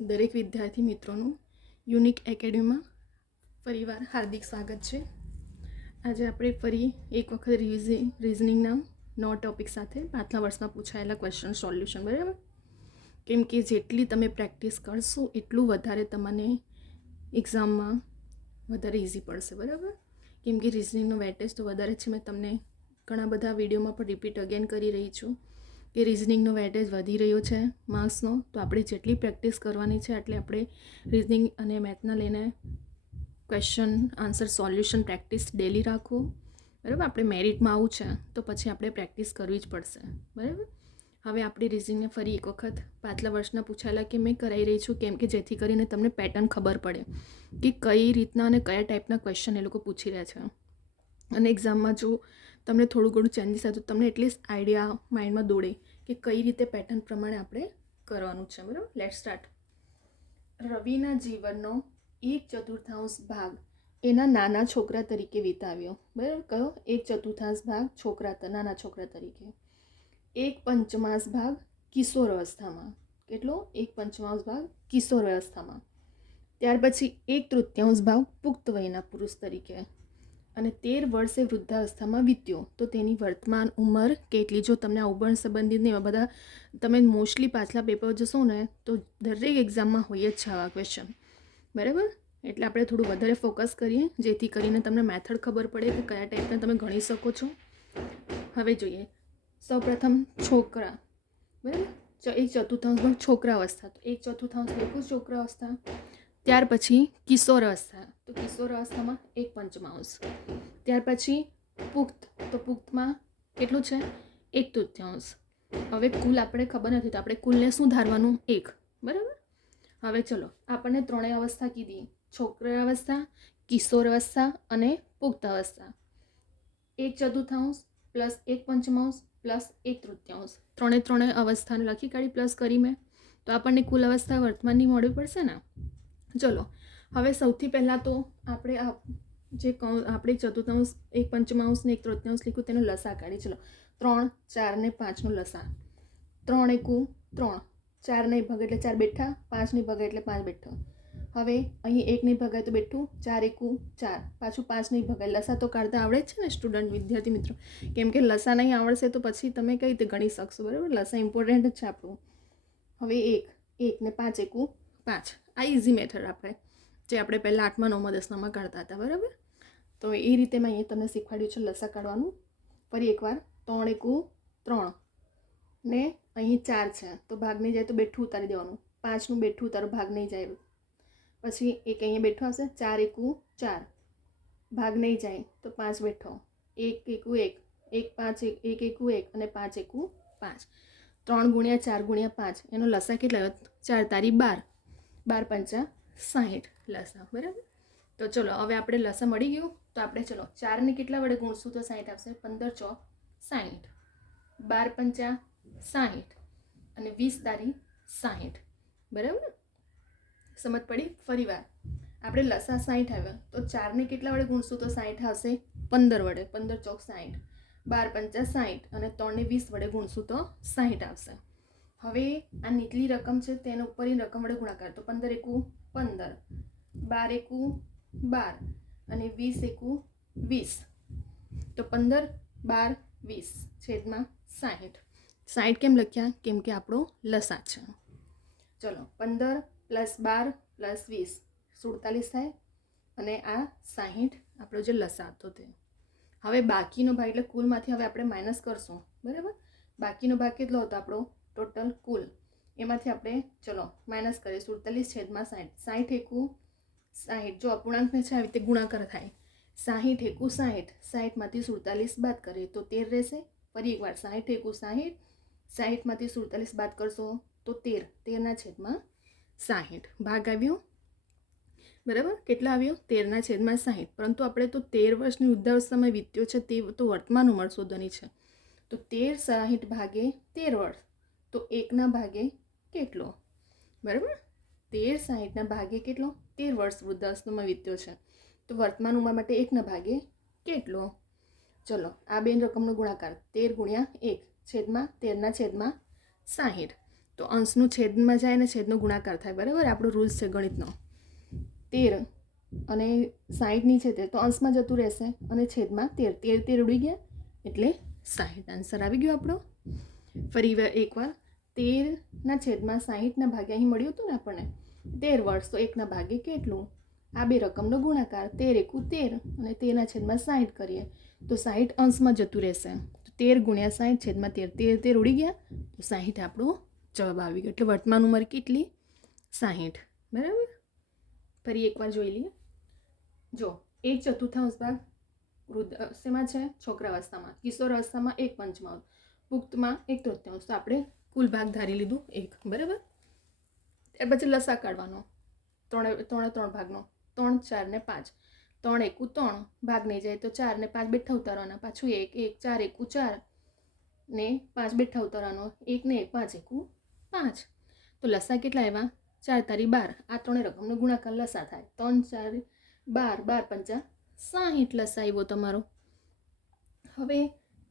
દરેક વિદ્યાર્થી મિત્રોનું યુનિક એકેડમીમાં ફરીવાર હાર્દિક સ્વાગત છે. આજે આપણે ફરી એક વખત રિઝનિંગના નવા ટૉપિક સાથે પાછલા વર્ષમાં પૂછાયેલા ક્વેશ્ચન સોલ્યુશન, બરાબર? કેમ કે જેટલી તમે પ્રેક્ટિસ કરશો એટલું વધારે તમને એક્ઝામમાં વધારે ઇઝી પડશે, બરાબર? કેમ કે રિઝનિંગનો વેટેજ તો વધારે છે. મેં તમને ઘણા બધા વિડીયોમાં પણ રિપીટ અગેન કરી રહી છું કે રિઝનિંગનો વેટેજ વધી રહ્યો છે માર્ક્સનો. તો આપણે જેટલી પ્રેક્ટિસ કરવાની છે એટલે આપણે રિઝનિંગ અને મેથના લઈને question answer solution practice daily રાખો, બરાબર? આપણે મેરિટમાં આવું છે તો પછી આપણે પ્રેક્ટિસ કરવી જ પડશે, બરાબર? હવે આપણી રિઝનિંગને ફરી એક વખત પાછલા વર્ષના પૂછાયેલા કે મેં કરાવી રહી છું, કેમ કે જેથી કરીને તમને પેટર્ન ખબર પડે કે કઈ રીતના અને કયા ટાઈપના ક્વેશ્ચન એ લોકો પૂછી રહ્યા છે. અને એક્ઝામમાં જો તમને થોડું ઘણું ચેન્જીસ થાય તો તમને એટલીસ્ટ આઈડિયા માઇન્ડમાં દોડે કે કઈ રીતે પેટર્ન પ્રમાણે આપણે કરવાનું છે, બરાબર? Late start. રવિના જીવનનો 1/4 ભાગ એના નાના છોકરા તરીકે વિતાવ્યો, બરાબર? કયો? 1/4 ભાગ નાના છોકરા તરીકે. 1/5 ભાગ કિશોર અવસ્થામાં. કેટલો? 1/5 ભાગ કિશોર અવસ્થામાં. ત્યાર પછી 1/3 ભાગ પુખ્ત વયના પુરુષ તરીકે. અને 13 વર્ષે વૃદ્ધાવસ્થામાં વીત્યો તો તેની વર્તમાન ઉંમર કેટલી? જો તમને આ ઉંમર સંબંધિત ને એવા બધા તમે મોસ્ટલી પાછલા પેપર જશો ને તો દરેક એક્ઝામમાં હોય જ છે આવા ક્વેશ્ચન, બરાબર? એટલે આપણે થોડું વધારે ફોકસ કરીએ જેથી કરીને તમને મેથડ ખબર પડે કે કયા ટાઈપના તમે ગણી શકો છો. હવે જોઈએ. સૌપ્રથમ છોકરા, બરાબર? 1/4 ભાગ છોકરા અવસ્થા, તો 1/4 લખું છોકરા અવસ્થા. ત્યાર પછી કિશોર અવસ્થા, તો કિશોર અવસ્થામાં 1/5. ત્યાર પછી પુખ્ત, તો પુખ્તમાં કેટલું છે? 1/3. હવે કુલ આપણે ખબર નથી તો આપણે કુલને શું ધારવાનું? 1, બરાબર? હવે ચલો, આપણને ત્રણેય અવસ્થા કીધી: છોકરા અવસ્થા, કિશોર અવસ્થા અને પુખ્ત અવસ્થા. 1/4 પ્લસ 1/5 પ્લસ 1/3, ત્રણેય અવસ્થાને લખી કાઢી પ્લસ કરી મેં, તો આપણને કુલ અવસ્થા વર્તમાનની મળવી પડશે ને. ચલો, હવે સૌથી પહેલાં તો આપણે જે આપણે 1/4, 1/5 ને 1/3 લીધું તેનો લસા કાઢી. ચલો, 3, 4 ને 5નો લસા. 3 એકુ 3, 4 નહીં ભગે એટલે 4 બેઠા, 5 નહીં ભગે એટલે 5 બેઠો. હવે અહીં 1 નહીં ભગાય તો બેઠું, 4 એકુ 4, પાછું 5 નહીં ભગાય. લસા તો કાઢતા આવડે જ છે ને સ્ટુડન્ટ વિદ્યાર્થી મિત્રો, કેમ કે લસા નહીં આવડશે તો પછી તમે કઈ રીતે ગણી શકશો, બરાબર? લસા ઇમ્પોર્ટન્ટ જ છે આપણું. હવે 1 ને 5 એકુ 5. આ ઇઝી મેથડ આપણે જે આપણે પહેલાં 8મા 9મા 10મામાં કાઢતા હતા, બરાબર? તો એ રીતે મેં અહીંયા તમને શીખવાડ્યું છે લસા કાઢવાનું. ફરી એકવાર. 3 એકુ 3 ને અહીં 4 છે તો ભાગ નહીં જાય તો બેઠું ઉતારી દેવાનું. 5નું બેઠું ઉતારો, ભાગ નહીં જાય. પછી એક અહીંયા બેઠો આવશે. 4 એકુ 4, ભાગ નહીં જાય તો 5 બેઠો. 1 એકુ 1, 1 એકુ 1 અને 5 એકુ 5. 3 ગુણ્યા 4 ગુણ્યા 5 એનો લસા કેટલા આવ્યો? 4 તારી 12, 12 × 5 = 60 લસા, બરાબર? તો ચલો, હવે આપણે લસા મળી ગયું તો આપણે ચલો 4ને કેટલા વડે ગુણશું તો 60 આવશે? 15 × 4 = 60, 12 × 5 = 60 અને 20 તારી 60, બરાબર? સમજ પડી? ફરી વાર આપણે લસા 60 આવ્યા તો 4ને કેટલા વડે ગુણશું તો 60 આવશે? 15 વડે. 15 × 4 = 60, 12 × 5 = 60 અને 3ને 20 વડે ગુણશું તો 60 આવશે. હવે આ નીચલી રકમ છે તેના ઉપરની રકમ વડે ગુણાકાર, તો 15 એકુ 15, 12 એકુ 12 અને 20 એકુ 20. તો 15, 12, 20 છેદમાં 60. 60 કેમ લખ્યા? કેમ કે આપણો લસા છે. ચલો, 15 + 12 + 20 47 થાય અને આ 60 આપણો જે લસા હતો તે. હવે બાકીનો ભાગ એટલે કુલમાંથી હવે આપણે માઇનસ કરશું, બરાબર? બાકીનો ભાગ કેટલો હતો આપણો? ટોટલ કુલ, એમાંથી આપણે ચલો માઇનસ કરીએ. 47 છેદમાં 60. 60 એકુ 60, જો અપૂર્ણાંકને છે આવી રીતે ગુણાકાર થાય. 60 એકુ 60, 60માંથી 47 બાદ કરીએ તો 13 રહેશે. ફરી એકવાર 60 એકુ 60, 60માંથી 47 બાદ કરશો તો 13, 13 છેદમાં 60 ભાગ આવ્યો, બરાબર? કેટલા આવ્યો? 13 છેદમાં 60. પરંતુ આપણે તો 13 વર્ષની વૃદ્ધાવસ્થામાં વીત્યો છે તે તો વર્તમાન ઉંમર શોધવાની છે. તો 13 60 ભાગે 13 વર્ષ, તો 1ના ભાગે કેટલો? બરાબર? 13 60ના ભાગે કેટલો? 13 વર્ષ વૃદ્ધાવસ્થામાં વીત્યો છે તો વર્તમાન ઉંમર માટે 1ના ભાગે કેટલો? ચલો, આ બે રકમનો ગુણાકાર 13 × 1 છેદમાં 13 છેદમાં 60. તો અંશનું છેદમાં જાય અને છેદનો ગુણાકાર થાય, બરાબર. આપણો રૂલ્સ છે ગણિતનો. 13 અને 60 છે તે તો અંશમાં જતું રહેશે અને છેદમાં 13 13 ઉડી ગયા એટલે 60. આન્સર આવી ગયો આપણો. ફરી એકવાર 13 છેદમાં 60 ભાગે અહીં મળ્યું હતું ને આપણને 13 વર્ષ, તો 1 ભાગે કેટલું? આ બે રકમનો ગુણાકાર 13 એકુ 13 અને 13 છેદમાં 60 કરીએ તો 60 અંશમાં જતું રહેશે. 13 ગુણ્યા 60 છેદમાં 13 13 ઉડી ગયા તો 60 આપણો જવાબ આવી ગયો. એટલે વર્તમાન ઉંમર કેટલી? 60, બરાબર. ફરી એકવાર જોઈ લઈએ. જો 1/4 ભાગ વૃદ્ધાવસ્થામાં છે, છોકરાવસ્થામાં, કિશોર અવસ્થામાં 1/5, પુખ્તમાં 1/3. તો આપણે કુલ ભાગ ધારી લીધું 1, બરાબર. ત્યાર પછી લસા કાઢવાનો 3 ભાગનો 3 4 ને 5, 3 એકુ 3 ભાગ નહીં જાય તો 4 ને 5 બેઠા ઉતારવાના, પાછું 1 1 4 એકુ 4 ને 5 બેઠા ઉતારવાનો, 1 ને 1 5 એકુ 5. તો લસા કેટલા આવ્યા? 4 તારી 12. આ ત્રણે રકમનો ગુણાકાર લસા થાય. 3 4 12 12 પંચા 60 લસા આવ્યો તમારો. હવે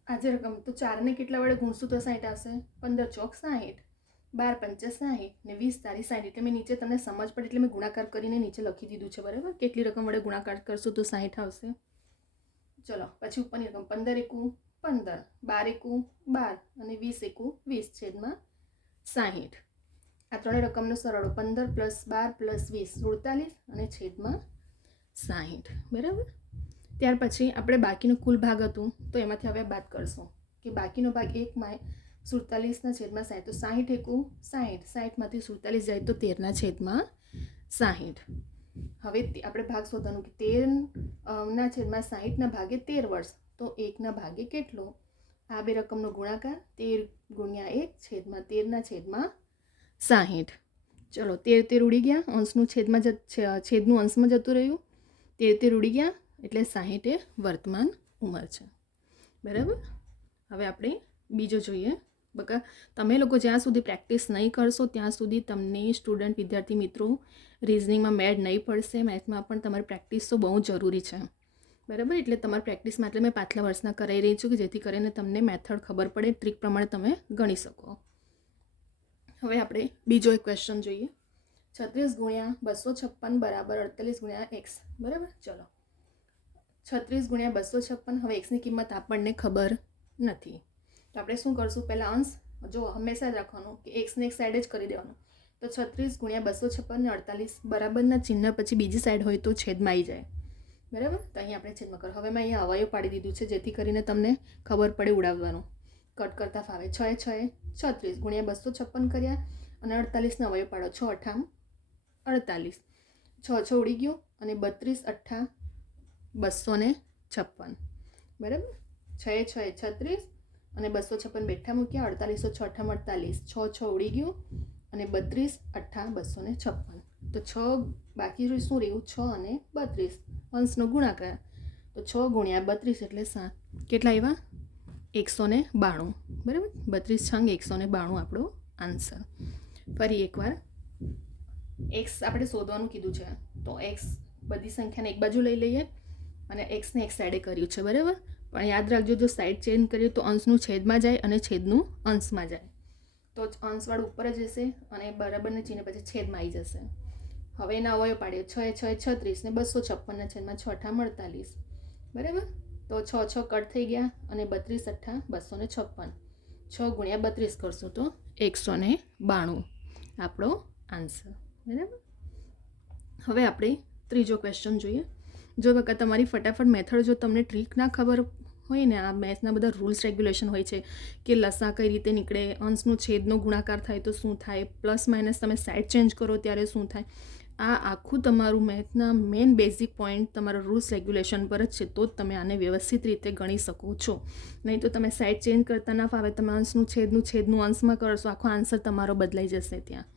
આજે રકમ તો 4 ને કેટલા વડે ગુણશું તો 60 આવશે? 15 ચોક 60, 12 પંચા 60 ને 20 તારી 60. એટલે મેં નીચે તમને સમજ પડે એટલે મેં ગુણાકાર કરીને નીચે લખી દીધું છે, બરાબર. કેટલી રકમ વડે ગુણાકાર કરશું તો 60 આવશે. ચલો પછી ઉપરની રકમ 15 એકુ 15, 12 એકુ 12 અને 20 એકુ 20 છેદમાં 60. આ ત્રણે રકમનો સરવાળો 15 + 12 + 20 47 અને છેદમાં 60, બરાબર. ત્યાર પછી આપણે બાકીનો કુલ ભાગ હતું તો એમાંથી હવે બાદ કરશું કે બાકીનો ભાગ 1 - 47 છેદમાં 60. તો 60 એકુ 60, 60માંથી 47 જાય તો 13 છેદમાં 60. હવે આપણે ભાગ શોધવાનું કે 13 છેદમાં 60 ભાગે 13 વર્ષ, તો 1 ભાગે કેટલો? આ બે રકમનો ગુણાકાર 13 ગુણ્યા 1 છેદમાં 13 છેદમાં 60. ચલો 13 13 ઉડી ગયા, અંશનું છેદનું અંશમાં જતું રહ્યું, 13 13 ઉડી ગયા એટલે 60 એ વર્તમાન ઉંમર છે, બરાબર. હવે આપણે બીજો જોઈએ. બકા તમે લોકો જ્યાં સુધી પ્રેક્ટિસ નહીં કરશો ત્યાં સુધી તમને સ્ટુડન્ટ વિદ્યાર્થી મિત્રો રિઝનિંગમાં મેળ નહીં પડશે. મેથમાં પણ તમારી પ્રેક્ટિસ તો બહુ જરૂરી છે, બરાબર. એટલે તમારી પ્રેક્ટિસ માટે મેં પાછલા વર્ષના કરાવી રહી છું કે જેથી કરીને તમને મેથડ ખબર પડે, ટ્રીક પ્રમાણે તમે ગણી શકો. હવે આપણે બીજો એક ક્વેશ્ચન જોઈએ. 36 ગુણ્યા 256 બરાબર 48 ગુણ્યા x, બરાબર. ચલો 36 ગુણ્યા 256. હવે એક્સની કિંમત આપણને ખબર નથી તો આપણે શું કરશું? પહેલાં અંશ જો હંમેશા જ રાખવાનું કે એક્સને એક સાઈડ જ કરી દેવાનું. તો 36 ગુણ્યા 256 ને 48 બરાબરના ચિહ્ન પછી બીજી સાઈડ હોય તો છેદમાં આવી જાય, બરાબર. તો અહીંયા આપણે છેદમાં કરો. હવે મેં અહીંયા અવયવ પાડી દીધું છે જેથી કરીને તમને ખબર પડે ઉડાવવાનું, કટ કરતા ફાવે. 6 6 36 ગુણ્યા 256 કર્યા અને 48 અવયવ પાડો. 6 8 48, 6 6 ઉડી ગયો અને 32 8 256, બરાબર. 6 6 36 અને 256 બેઠા મૂક્યા, 48 6 8 48, 6 6 ઉડી ગયું અને 32 8 256. તો 6 બાકી શું રહ્યું? 6 અને 32 અંશનો ગુણાકાર. તો 6 ગુણ્યા 32 એટલે 7. કેટલા આવ્યા? 192, બરાબર. 32 છંગ 192 આપણો આન્સર. ફરી એકવાર એક્સ આપણે શોધવાનું કીધું છે તો એક્સ બધી સંખ્યાને એક બાજુ લઈ લઈએ અને એક્સને એક સાઈડે કર્યું છે, બરાબર. પણ યાદ રાખજો જો સાઈડ ચેન્જ કરીએ તો અંશનું છેદમાં જાય અને છેદનું અંશમાં જાય તો અંશવાળું ઉપર જ જશે અને બરાબરને ચિહ્ન પછી છેદમાં આવી જશે. હવે એના અવયવ પાડીએ. 6 6 36 ને 256 છેદમાં 6 8 48, બરાબર. તો 6 6 કટ થઈ ગયા અને 32 8 256. 6 ગુણ્યા 32 કરશું તો 192 આપણો આન્સર, બરાબર. હવે આપણે ત્રીજો ક્વેશ્ચન જોઈએ. જો બકા તમારી ફટાફટ મેથડ જો તમને ટ્રીક ના ખબર હોય ને, આ મેથના બધા રૂલ્સ રેગ્યુલેશન હોય છે કે લસા કઈ રીતે નીકળે, અંશનું છેદનો ગુણાકાર થાય તો શું થાય, પ્લસ માઇનસ તમે સાઈડ ચેન્જ કરો ત્યારે શું થાય, આ આખું તમારું મેથના મેઇન બેઝિક પોઈન્ટ તમારા રૂલ્સ રેગ્યુલેશન પર જ છે. તો જ તમે આને વ્યવસ્થિત રીતે ગણી શકો છો. નહીં તો તમે સાઈડ ચેન્જ કરતા ના ફાવે, તમે અંશનું છેદનું અંશમાં કરશો, આખો આન્સર તમારો બદલાઈ જશે ત્યાં,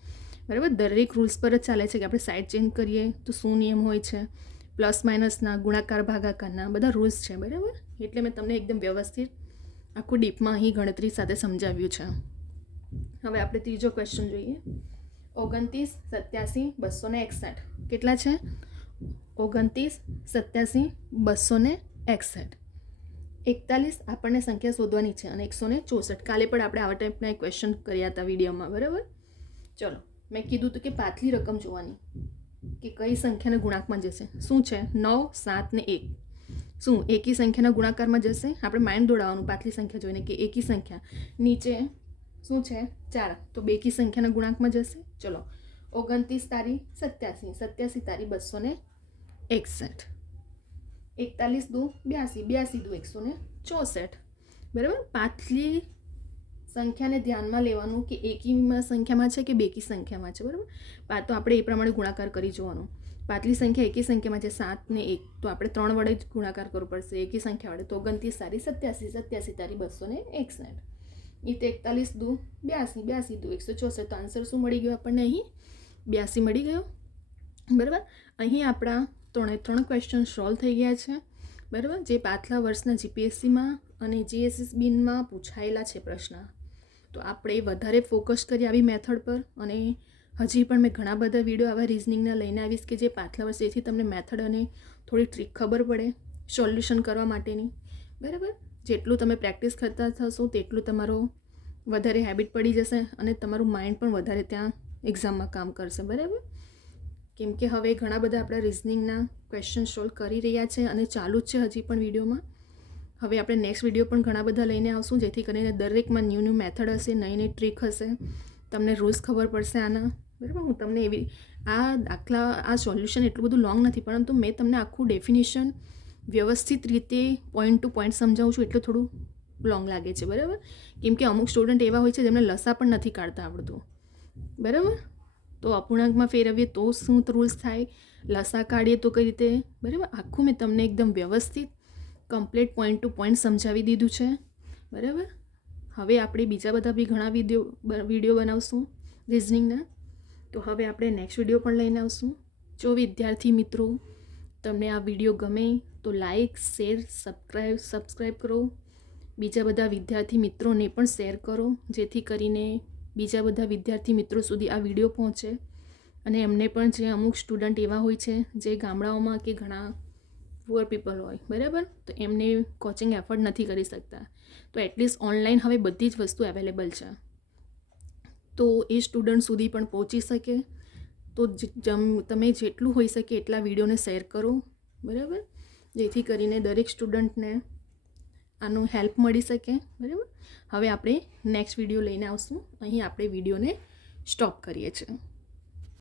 બરાબર. દરેક રૂલ્સ પર જ ચાલે છે કે આપણે સાઈડ ચેન્જ કરીએ તો શું નિયમ હોય છે, પ્લસ માઇનસના, ગુણાકાર ભાગાકારના બધા રૂલ્સ છે, બરાબર. એટલે મેં તમને એકદમ વ્યવસ્થિત આખું ડીપમાં અહીં ગણતરી સાથે સમજાવ્યું છે. હવે આપણે ત્રીજો ક્વેશ્ચન જોઈએ. 29 87 261 કેટલા છે? 29 87 261. 41 આપણને સંખ્યા શોધવાની છે અને 164. કાલે પણ આપણે આવા ટાઈપના ક્વેશ્ચન કર્યા હતા વિડીયોમાં, બરાબર. ચલો, મેં કીધું હતું કે પાછલી રકમ જોવાની કે કઈ સંખ્યાના ગુણાંકમાં જશે. શું છે? 9, 7 ને 1. શું એકી સંખ્યાના ગુણાકારમાં જશે? આપણે માઇન્ડ દોડાવવાનું પાછલી સંખ્યા જોઈને કે એકી સંખ્યા નીચે શું છે? 4, તો બેકી સંખ્યાના ગુણાંકમાં જશે. ચલો, 29 તારી 87, 87 તારી 261, 41 દુ 82, 82 દુ 164. બરાબર. પાછલી સંખ્યાને ધ્યાનમાં લેવાનું કે એકી સંખ્યામાં છે કે બેકી સંખ્યામાં છે. બરાબર. તો આપણે એ પ્રમાણે ગુણાકાર કરી જોવાનો. પાછલી સંખ્યા એકી સંખ્યામાં છે 7 ને 1, તો આપણે 3 વડે જ ગુણાકાર કરવો પડશે એકી સંખ્યા વડે. તો 29 તારી 87, 87 તારી 261, એ તો 41 દુ 82, 82 દુ 164. તો આન્સર શું મળી ગયો આપણને? અહીં 82 મળી ગયો. બરાબર. અહીં આપણા 3 ક્વેશ્ચન સોલ્વ થઈ ગયા છે. બરાબર. જે પાછલા વર્ષના જીપીએસસીમાં અને જીએસએસબીમાં પૂછાયેલા છે પ્રશ્ન. તો આપણે વધારે ફોકસ કરીએ આવી મેથડ પર, અને હજી પણ મેં ઘણા બધા વિડીયો આવા રિઝનિંગના લઈને આવીશ કે જે પાછલા વર્ષ, જેથી તમને મેથડ અને થોડી ટ્રીક ખબર પડે સોલ્યુશન કરવા માટેની. બરાબર. જેટલું તમે પ્રેક્ટિસ કરતા થશો તેટલું તમારો વધારે હેબિટ પડી જશે અને તમારું માઇન્ડ પણ વધારે ત્યાં એક્ઝામમાં કામ કરશે. બરાબર. કેમ કે હવે ઘણા બધા આપણા રિઝનિંગના ક્વેશ્ચન સોલ્વ કરી રહ્યા છે અને ચાલુ જ છે હજી પણ વિડીયોમાં. હવે આપણે નેક્સ્ટ વિડીયો પણ ઘણા બધા લઈને આવશું, જેથી કરીને દરેકમાં ન્યૂ મેથડ હશે, નવી ટ્રીક હશે, તમને રૂલ્સ ખબર પડશે આના. બરાબર. હું તમને એવી આ સોલ્યુશન એટલું બધું લોંગ નથી, પરંતુ મેં તમને આખું ડેફિનેશન વ્યવસ્થિત રીતે પોઈન્ટ ટુ પોઈન્ટ સમજાવું છું, એટલે થોડું લોંગ લાગે છે. બરાબર. કેમ કે અમુક સ્ટુડન્ટ એવા હોય છે જેમને લસા પણ નથી કાઢતા આવડતું. બરાબર. તો અપૂર્ણાંકમાં ફેરવીએ તો શું રૂલ્સ થાય, લસા કાઢીએ તો કઈ રીતે. બરાબર. આખું મેં તમને એકદમ વ્યવસ્થિત કમ્પ્લીટ પોઈન્ટ ટુ પોઈન્ટ સમજાવી દીધું છે. બરાબર. હવે આપણે બીજા બધા બી ઘણા વિડીયો બનાવશું રિઝનિંગના. તો હવે આપણે નેક્સ્ટ વિડીયો પણ લઈને આવશું. જો વિદ્યાર્થી મિત્રો તમને આ વિડીયો ગમે તો લાઈક, શેર, સબસ્ક્રાઈબ કરો. બીજા બધા વિદ્યાર્થી મિત્રોને પણ શેર કરો, જેથી કરીને બીજા બધા વિદ્યાર્થી મિત્રો સુધી આ વિડીયો પહોંચે, અને એમને પણ, જે અમુક સ્ટુડન્ટ એવા હોય છે જે ગામડાઓમાં કે ઘણા પુઅર પીપલ હોય. બરાબર. તો એમને કોચિંગ એફર્ટ નથી કરી શકતા, તો એટલીસ્ટ ઓનલાઈન હવે બધી જ વસ્તુ અવેલેબલ છે, તો એ સ્ટુડન્ટ સુધી પણ પહોંચી શકે. તો તમે જેટલું હોઈ શકે એટલા વિડીયોને શેર કરો. બરાબર. જેથી કરીને દરેક સ્ટુડન્ટને આનું હેલ્પ મળી શકે. બરાબર. હવે આપણે નેક્સ્ટ વિડીયો લઈને આવશું. અહીં આપણે વિડીયોને સ્ટોપ કરીએ છીએ.